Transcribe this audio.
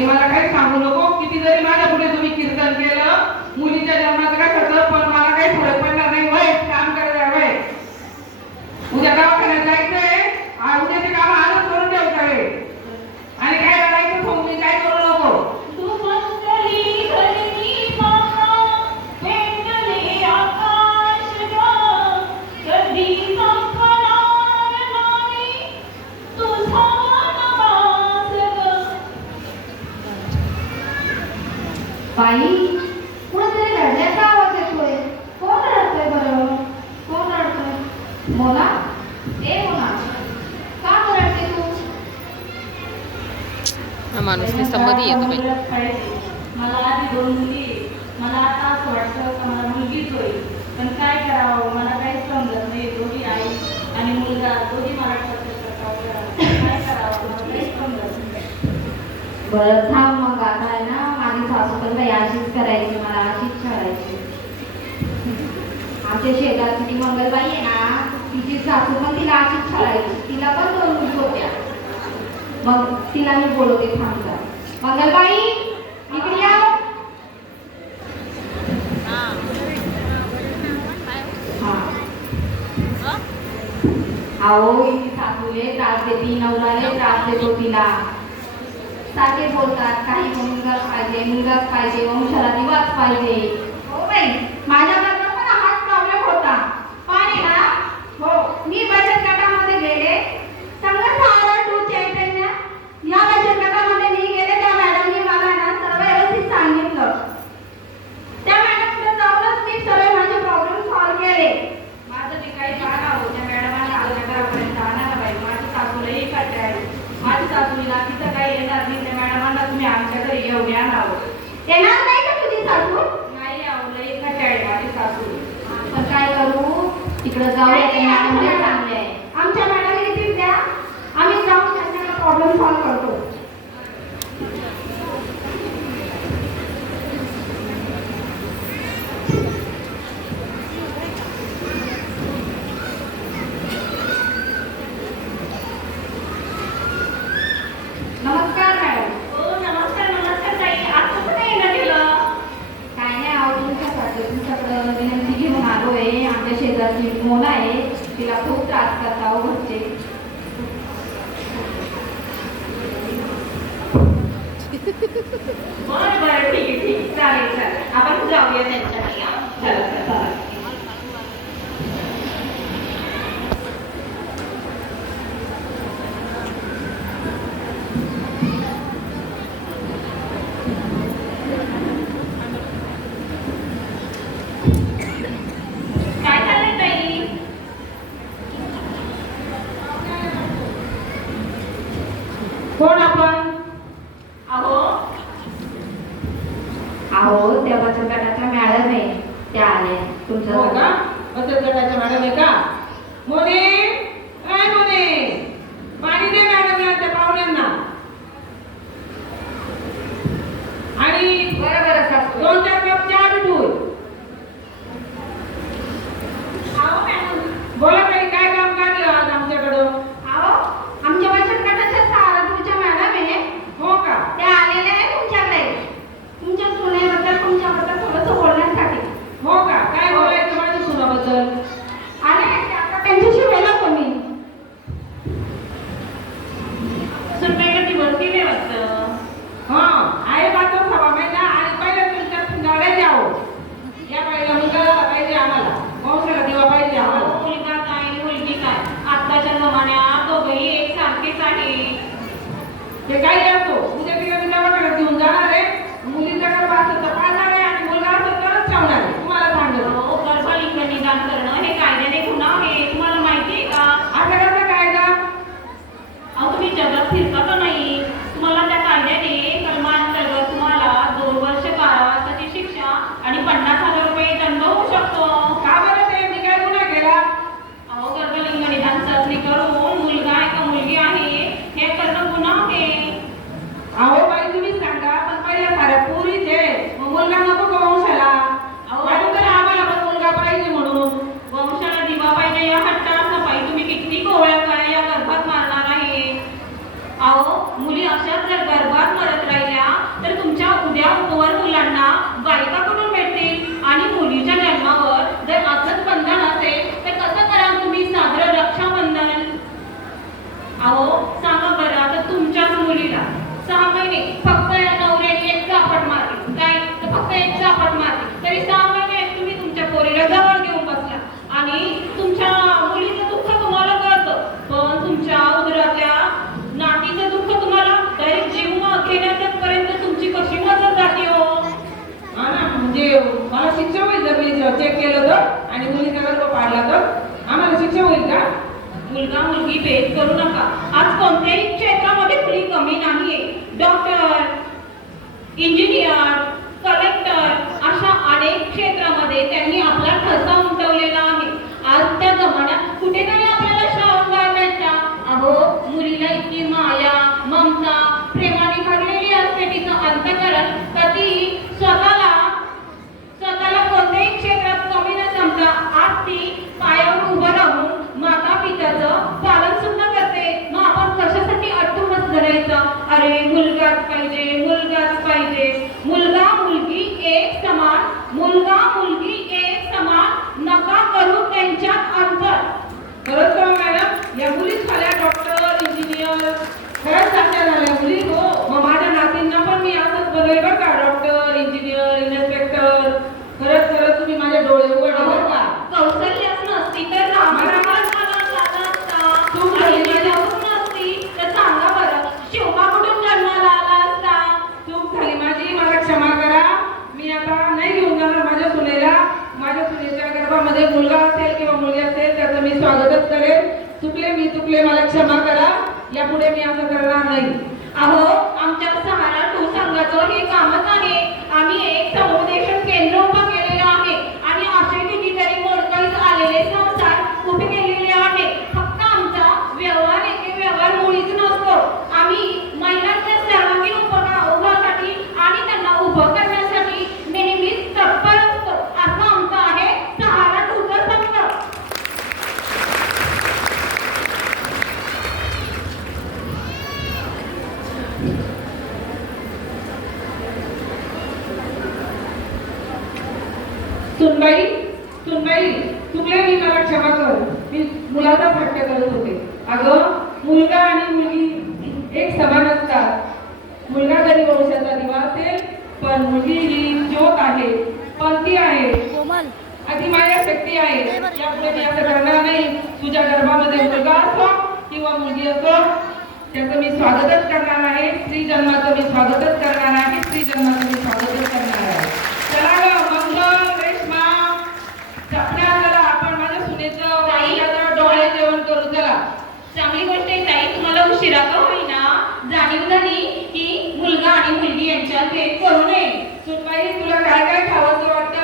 हे मला काही सांगू नको. किती जरी माझ्या पुढे तुम्ही कीर्तन केलं, मुलीच्या जन्माचं काय ठरलं, पण मला काही फरक पडणार नाही. वय काम करायला वय. उद्या दवाखान्यात जायचंय, उद्याचे काम आजच करून ठेवता वेळ. आणि काय करायचं तो मी काय करू नको. बाई कुणीतरी रडल्याचा आवाज येतोय. कोण रडतोय बरं? कोण रडतोय? मोना, ए मोना, का रडते तू? हा माणूस मध्ये येतो बाई. मला आधी 2 मुली, मला आता असं वाटतं का मला मुलगीच होईल. पण काय करावं मला काहीच समजत नाही. दोघी आई आणि मुलगा दोघी काय करावं मला काहीच समजत नाही. बरं थांब मग आता आहे ना, माझी सासू पण काही अशीच करायची, मला अशीच छळायची. आमच्या शेजारची ती मंगलबाई आहे ना, तिची सासू पण तिला अशीच छळायची. तिला पण 2 मुली होत्या. मग तिला मी बोलवते, थांबता. मंगलबाई इकडे या. अहो ही सासूले त्रास देते, नवऱ्याले त्रास देतो तिला. सारखे बोलतात काही मुलगाच पाहिजे, मुलगाच पाहिजे, वंशाला दिवाच पाहिजे. हो बाई, माझ्याबरोबर पण हाच प्रॉब्लेम होता. पण आहे ना, हो मी बचत गटामध्ये गेले, चांगलं सारं टू चैतन्य या बचत गटामध्ये मी गेले. त्या मॅडमनी मला ना सर्व व्यवस्थित सांगितलं. त्या मॅडमकडे जाऊनच मी सर्व माझे प्रॉब्लेम सॉल्व्ह केले. माझं मी काही जाणार आहोत त्या मॅडमांना आमच्या घरापर्यंत जाणार बाई. माझी सासूलाही करते आहे. माझी सासूला तिथं काही येणार नाही. त्या मॅडमांना तुम्ही आमच्या घरी घेऊन यावं. येणार नाही का तुझी सासू? नाही आवडलं, एक आहे माझी सासू. पण काय करू, तिकडे जाऊया. त्या मॅडम चांगले आहे. आमच्या मॅडमने किती द्या, आम्ही जाऊन त्यांच्याकडे प्रॉब्लेम सॉल्व्ह करतो. नमस्कार मॅडम. हो नमस्कार. नमस्कार ताई. आज कसं काय येणं केलं? काय नाही, अहो तुमच्याकडं विनंती घेऊन आलोय. आमच्या शेजारची मोना आहे, तिला खूप त्रास करता हो घरचे. बरं बरं ठीक आहे, ठीक आहे, चालेल चालेल. आपण जाऊया त्यांच्याकडे. चला चला. काय चाललंय ताई? कोण आपण? अहो त्या बचत गटाच्या मॅडम आहे, त्या आल्या तुमच्या. हो का? बचत गटाच्या मॅडम आहे का? मोने, काय मोने, पाणी दे मॅडमला, त्या पाहुण्यांना. आणि बरं बरं सासू. 2-4 कप चहा बिठून. अहो मॅडम. बोला ताई, काय काम काढलं आज आमच्याकडं? अहो आमच्या बचत गटाच्या सारथूरच्या मॅडम आहे. हो का? त्या आलेल्या आहे तुमच्याकडे, तुमच्या सुनेबद्दल, तुमच्याबद्दल थोडंसं बोलण्यासाठी. हो का? काय बोलायचं माझ्या सुनाबद्दल? आले आता त्यांच्याशी वेळ करू नका. आज कोणत्याही क्षेत्रामध्ये मुली कमी नाहीये. डॉक्टर, इंजिनियर, कलेक्टर अशा अनेक क्षेत्रामध्ये त्यांनी आपला ठसा उमटवलेला आहे. आज त्या जमान्यात कुठेतरी आपल्याला श्रावण भेटता. अहो, मुलीला इतकी माया, ममता, प्रेमाने भरलेली असते तिचं अंतःकरण. कधी स्वतःला कोणत्याही क्षेत्रात कमी न समजा आज ती पायावर उभं राहून माता पित्याचं पालन सुद्धा करते. मग आपण कशासाठी अट्टूमच धरायचं? अरे मुलगाच पाहिजे, मुलगाच पाहिजे. मुलगा मुलगी एक समान, मुलगा मुलगी एक समान, नका करू त्यांच्यात अंतर. खरंच का मॅडम, या मुलीच झाल्या डॉक्टर, इंजिनियर, खरंच चांगल्या झाल्या मुली. हो, मग माझ्या नातींना पण मी असंच बनवेल बरं का, डॉक्टर, इंजिनियर, इन्स्पेक्टर. खरंच तुम्ही माझे डोळे उघडले बरं का. कौशल्यच नसती तर रामायण झाला असता. तू आणि जाऊन नसती तर सांगा बरं, शिवबा कुठून जन्माला आला असता? चूक झाली माझी, मला क्षमा करा. मी आता नाही घेऊन जाणार माझ्या सुनेला. माझ्या सुनेच्या गर्भामध्ये मुलगा असेल किंवा मुलगी असेल त्याचं मी स्वागतच करेन. चुकले, मला क्षमा करा. यापुढे मी असं करणार नाही. अहो, आमच्या सहारा टू संघाचं हे कामच आहे. आम्ही एक समुपदेशन केंद्र उभं केलेलं आहे आणि असे कितीतरी मोडकळीस आलेले संसार उभे केलेले आहे. फक्त आमचा व्यवहार मुळीच नसतो. आम्ही महिलांच्या सहभागी उभासाठी आणि त्यांना उभं करण्यासाठी नेहमीच तत्पर असतो. असं आमचं आहे सहारा टूचा संघ. सुनबाई, चुकले मी, मला क्षमा कर. मी मुलाचा हट्ट करत होते. अगं, मुलगा आणि मुलगी एक समान असतात. मुलगा जरी वंशाचा दिवा असेल पण मुलगी ही ज्योत आहे, पंथी आहे, अतिमाया शक्ती आहे. यापुढे मी असं करणार नाही. तुझ्या गर्भामध्ये मुलगा असो किंवा मुलगी असो त्याचं मी स्वागतच करणार आहे. स्त्री जन्माचं मी स्वागतच करणार आहे. स्त्री जन्माचं मी स्वागतच करणार आहे. चला गं, मंगल, रेश्मा, जपण्या, चला आपण माझ्या सुनेचं वाईला डोळे जेवण करू. चला. चांगली गोष्ट आहे ताई, तुम्हाला उशिरा का होईना जाणीव झाली की मुलगा आणि मुलगी यांच्यात भेद करू नये. सुनबाई, तुला काय काय खावंसं वाटतं?